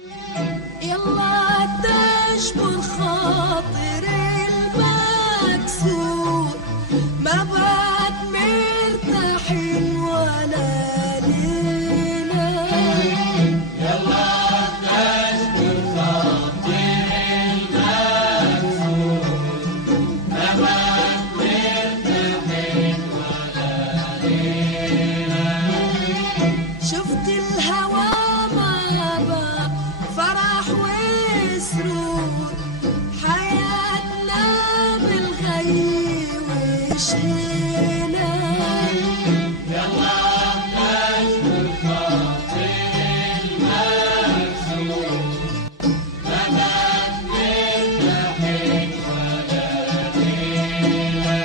يلا تجبر خاطر المكسور، ما بعد مرتاحين ولا ليلة. يلا تجبر خاطر المكسور، ما بعد مرتاحين ولا ليلة. شفت الهوى فرح وسرور، حياتنا بالغي وشينا. يلا تجبر خاطر المكسور، ما بعد مرتاحين ولا ليلة.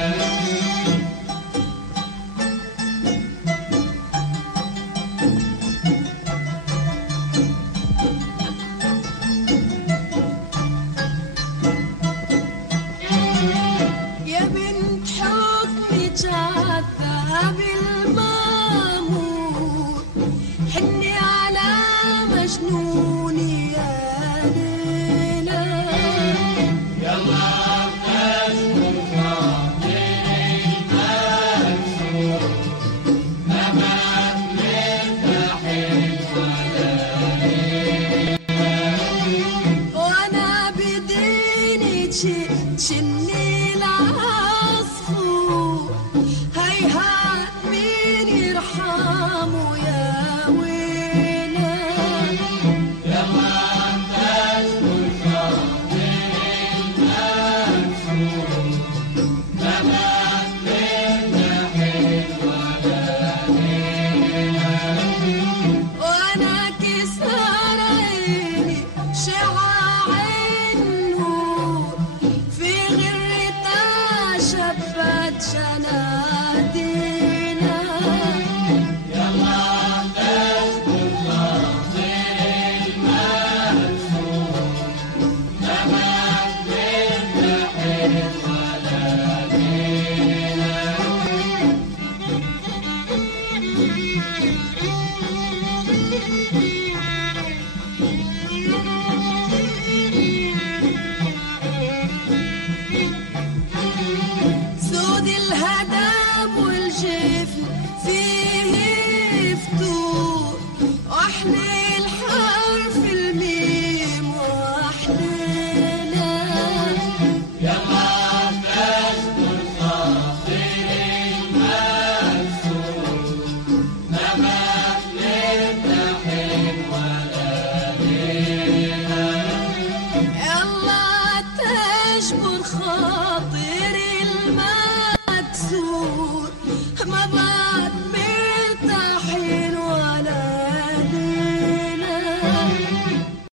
يا بنت حكمي جاثة بالمامور، حني على مجنوني يا ليلى. يلا تجبر خاطر المكسور، ما بعد مرتاحين ولا ليلة. وانا بديني تشني العصفور، هيهات مين يرحمه يا ويلة. يلا تجبر خاطر المكسور، ما بعد مرتاحين ولا ليلة. وانا كسر عيني شعاع النور، في غرتها شبت شنادينا. يلا تجبر خاطر المكسور، ما بعد مرتاحين ولا ليلة. سود الهدم والجفن فيه فتور، واحلي الحرف الميم واحلينا. يلا تجبر خاطر المكسور، ما بعد مرتاحين ولا ليلة. يلا تجبر خاطر